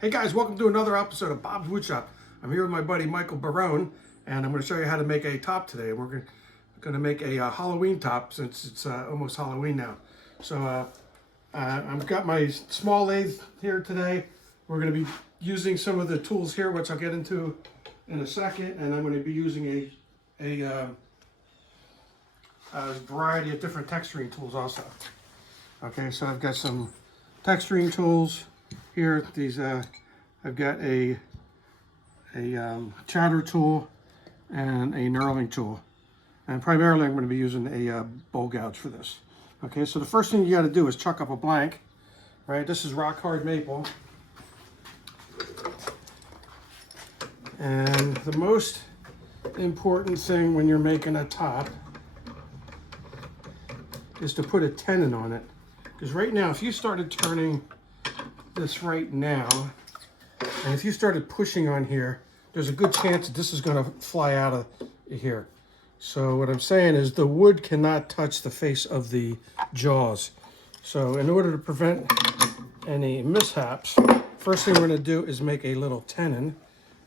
Hey guys, welcome to another episode of Bob's Woodshop. I'm here with my buddy Michael Barone, and I'm going to show you how to make a top today. We're going to make a Halloween top since it's almost Halloween now. So I've got my small lathe here today. We're going to be using some of the tools here, which I'll get into in a second, and I'm going to be using a variety of different texturing tools also. Okay, so I've got some texturing tools here. These I've got a chowder tool and a knurling tool, and primarily I'm going to be using a bowl gouge for this. Okay, so the first thing you got to do is chuck up a blank. Right, this is rock hard maple, and the most important thing when you're making a top is to put a tenon on it. Because right now, if you started turning this right now, and if you started pushing on here, there's a good chance that this is going to fly out of here. So what I'm saying is the wood cannot touch the face of the jaws. So in order to prevent any mishaps, first thing we're going to do is make a little tenon,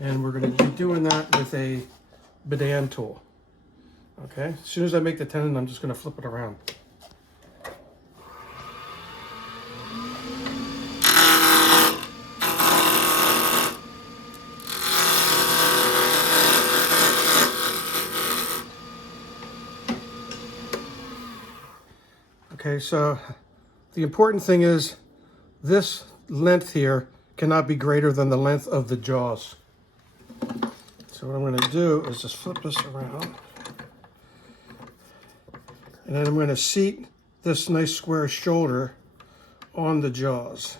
and we're going to be doing that with a Bevel tool. Okay, as soon as I make the tenon, I'm just going to flip it around. Okay, so the important thing is this length here cannot be greater than the length of the jaws. So what I'm going to do is just flip this around, and then I'm going to seat this nice square shoulder on the jaws.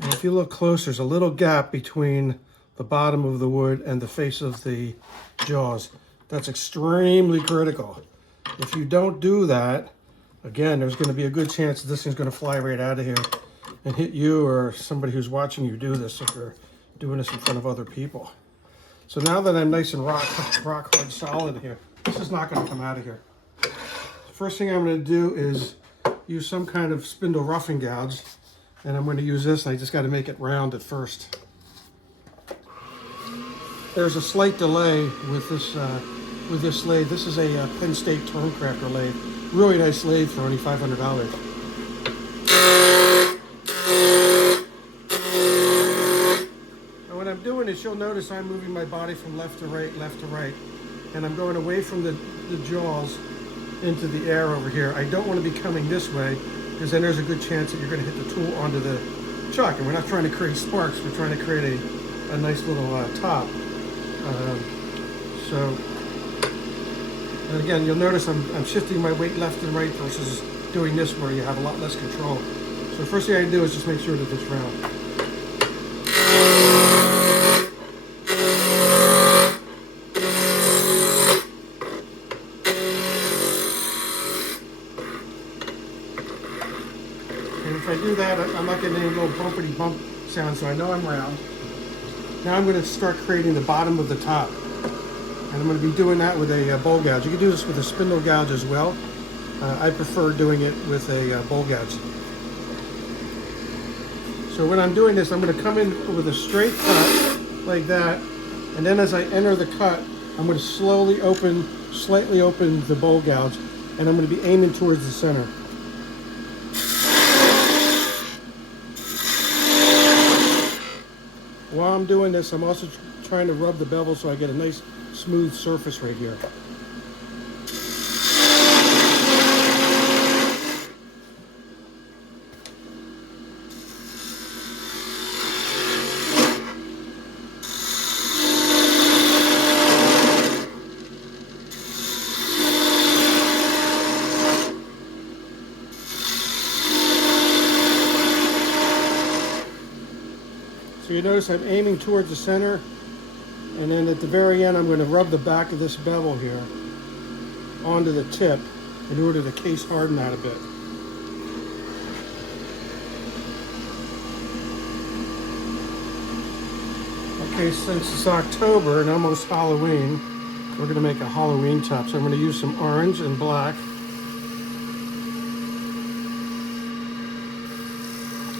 And if you look close, there's a little gap between the bottom of the wood and the face of the jaws. That's extremely critical. If you don't do that, again, there's going to be a good chance that this thing's going to fly right out of here and hit you or somebody who's watching you do this if you're doing this in front of other people. So now that I'm nice and rock hard solid here, this is not going to come out of here. The first thing I'm going to do is use some kind of spindle roughing gouge, and I'm going to use this, and I just got to make it round at first. There's a slight delay with this lathe. This is a Penn State Turncrafter lathe. Really nice lathe for only $500. And what I'm doing is, you'll notice I'm moving my body from left to right, and I'm going away from the jaws into the air over here. I don't want to be coming this way, because then there's a good chance that you're going to hit the tool onto the chuck. And we're not trying to create sparks, we're trying to create a nice little top. And again, you'll notice I'm shifting my weight left and right versus doing this where you have a lot less control. So the first thing I do is just make sure that it's round. And if I do that, I'm not getting any little bumpity bump sound, so I know I'm round. Now I'm going to start creating the bottom of the top. And I'm going to be doing that with a bowl gouge. You can do this with a spindle gouge as well. I prefer doing it with a bowl gouge. So when I'm doing this, I'm going to come in with a straight cut like that. And then as I enter the cut, I'm going to slightly open the bowl gouge. And I'm going to be aiming towards the center. While I'm doing this, I'm also trying to rub the bevel so I get a nice smooth surface right here. So you notice I'm aiming towards the center, and then at the very end I'm going to rub the back of this bevel here onto the tip in order to case harden that a bit. Okay, since it's October and almost Halloween, we're going to make a Halloween top. So I'm going to use some orange and black.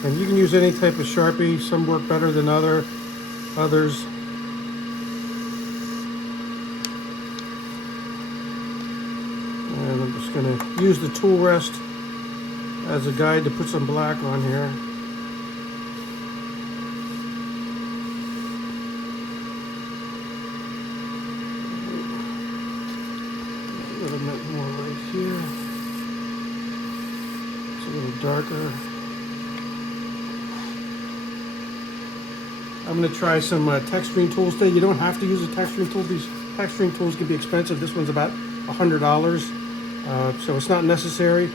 And you can use any type of Sharpie. Some work better than others. And I'm just going to use the tool rest as a guide to put some black on here. A little bit more right here. It's a little darker. I'm going to try some texturing tools today. You don't have to use a texturing tool. These texturing tools can be expensive. This one's about $100, so it's not necessary,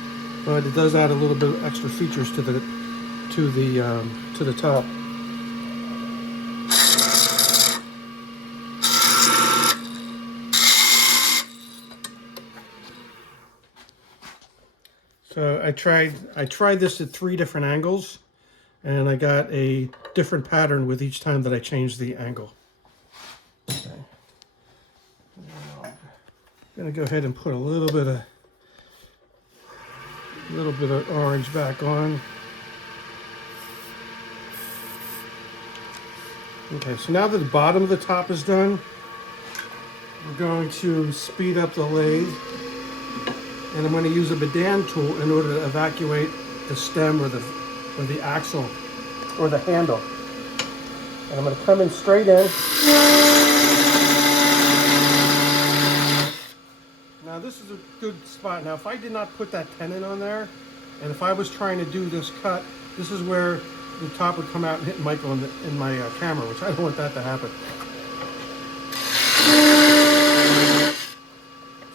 but it does add a little bit of extra features to the top. So I tried this at 3 different angles, and I got a different pattern with each time that I changed the angle. Okay. I'm gonna go ahead and put a little bit of orange back on. Okay, so now that the bottom of the top is done, we're going to speed up the lathe, and I'm going to use a Bedan tool in order to evacuate the stem or the axle or the handle. And I'm going to come in straight in. Now this is a good spot. Now if I did not put that tenon on there, and if I was trying to do this cut, this is where the top would come out and hit Michael in my camera, which I don't want that to happen.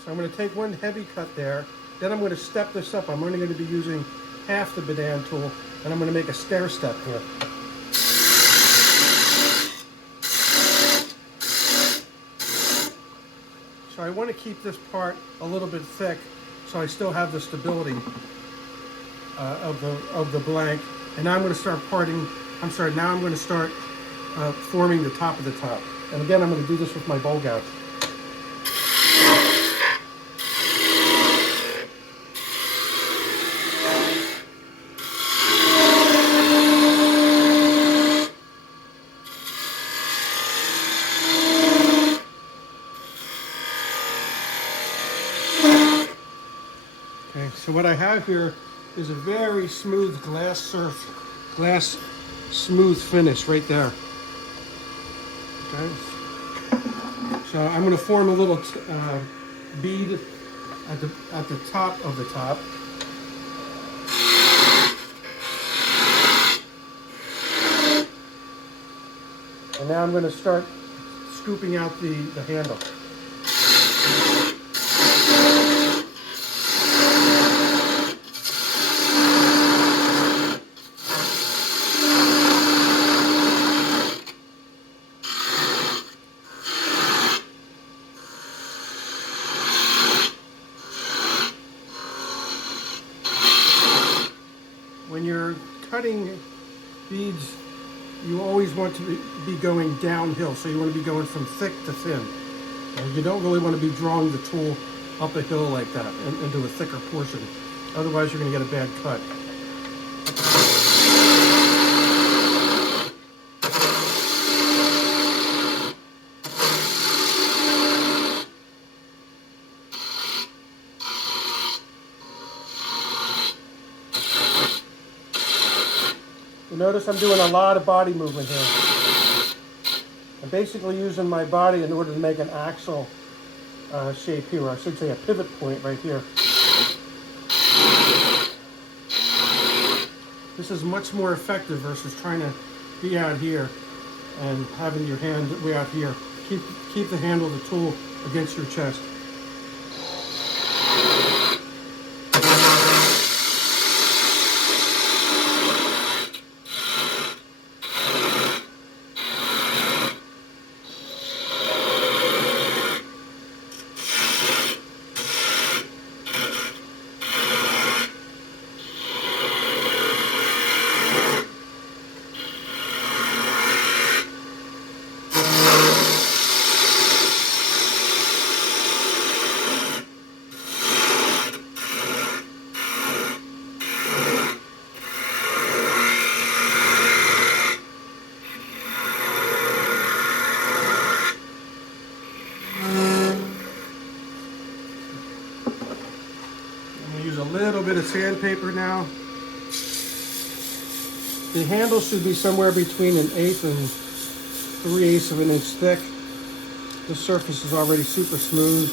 So I'm going to take one heavy cut there. Then I'm going to step this up. I'm only going to be using half the Bedan tool, and I'm going to make a stair step here. So I want to keep this part a little bit thick, so I still have the stability of the blank. And now I'm going to start now I'm going to start forming the top of the top. And again, I'm going to do this with my bowl gouge. Okay, so what I have here is a very smooth glass smooth finish right there. Okay, so I'm going to form a little bead at the top of the top. And now I'm going to start scooping out the handle. When you're cutting beads, you always want to be going downhill, so you want to be going from thick to thin. And you don't really want to be drawing the tool up a hill like that into a thicker portion. Otherwise, you're going to get a bad cut. Notice I'm doing a lot of body movement here. I'm basically using my body in order to make an axle shape here, or I should say a pivot point right here. This is much more effective versus trying to be out here and having your hand way out here. Keep the handle of the tool against your chest. bit of sandpaper now. The handle should be somewhere between 1/8 and 3/8 of an inch thick. The surface is already super smooth.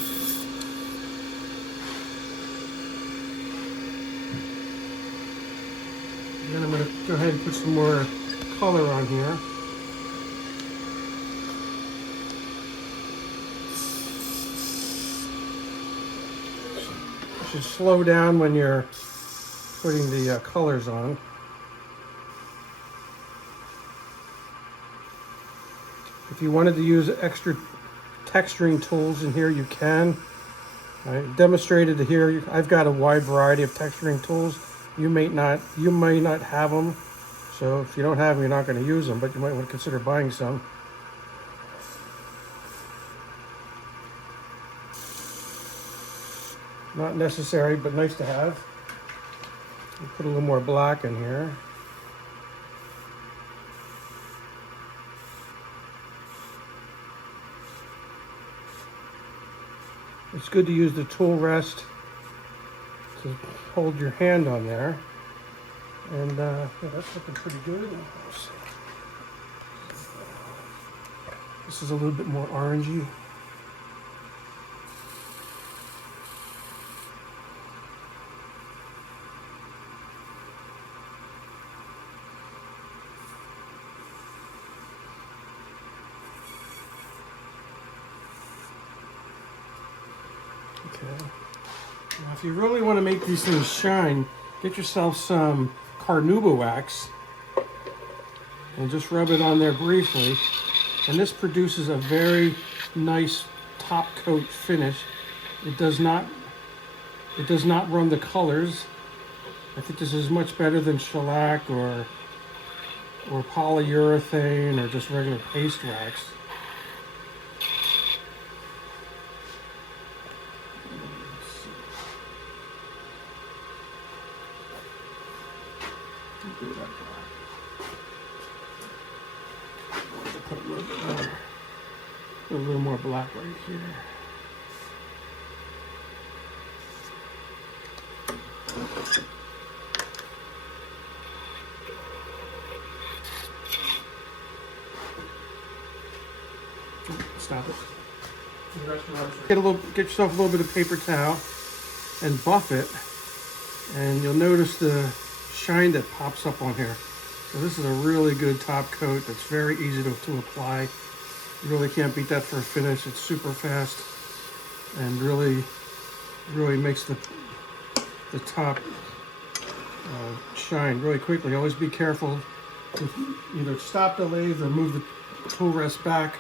Then I'm going to go ahead and put some more color on here. You should slow down when you're putting the colors on. If you wanted to use extra texturing tools in here, you can. I demonstrated here. I've got a wide variety of texturing tools. You may not have them. So if you don't have them, you're not going to use them, but you might want to consider buying some. Not necessary, but nice to have. I'll put a little more black in here. It's good to use the tool rest to hold your hand on there. And yeah, that's looking pretty good. This is a little bit more orangey. Okay. Now, if you really want to make these things shine, get yourself some carnauba wax and just rub it on there briefly. And this produces a very nice top coat finish. It does not run the colors. I think this is much better than shellac or polyurethane or just regular paste wax. Put a little more black right here. Stop it. Get yourself a little bit of paper towel and buff it, and you'll notice the shine that pops up on here. So this is a really good top coat that's very easy to apply. You really can't beat that for a finish. It's super fast and really makes the top shine really quickly. Always be careful to either stop the lathe or move the tool rest back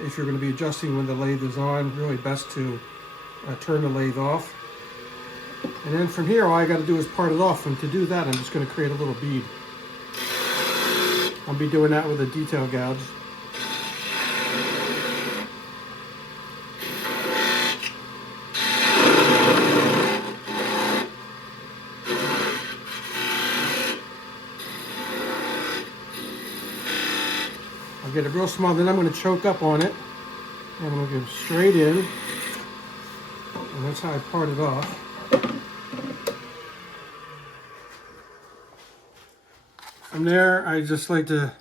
if you're going to be adjusting when the lathe is on. Really best to turn the lathe off. And then from here, all I got to do is part it off. And to do that, I'm just going to create a little bead. I'll be doing that with a detail gouge. I'll get it real small, then I'm going to choke up on it. And I'm going to go straight in. And that's how I part it off. From there, I just like to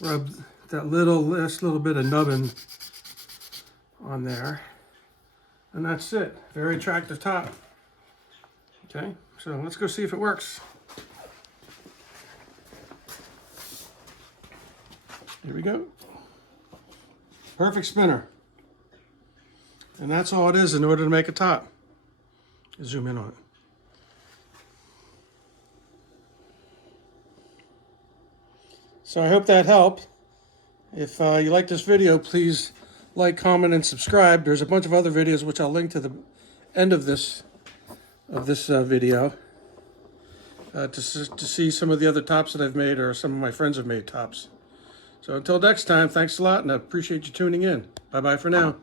rub that last little bit of nubbin on there. And that's it. Very attractive top. Okay, so let's go see if it works. Here we go. Perfect spinner. And that's all it is in order to make a top. Zoom in on it. So I hope that helped. If you like this video, please like, comment, and subscribe. There's a bunch of other videos which I'll link to the end of this video to see some of the other tops that I've made or some of my friends have made tops. So until next time, thanks a lot, and I appreciate you tuning in. Bye-bye for now.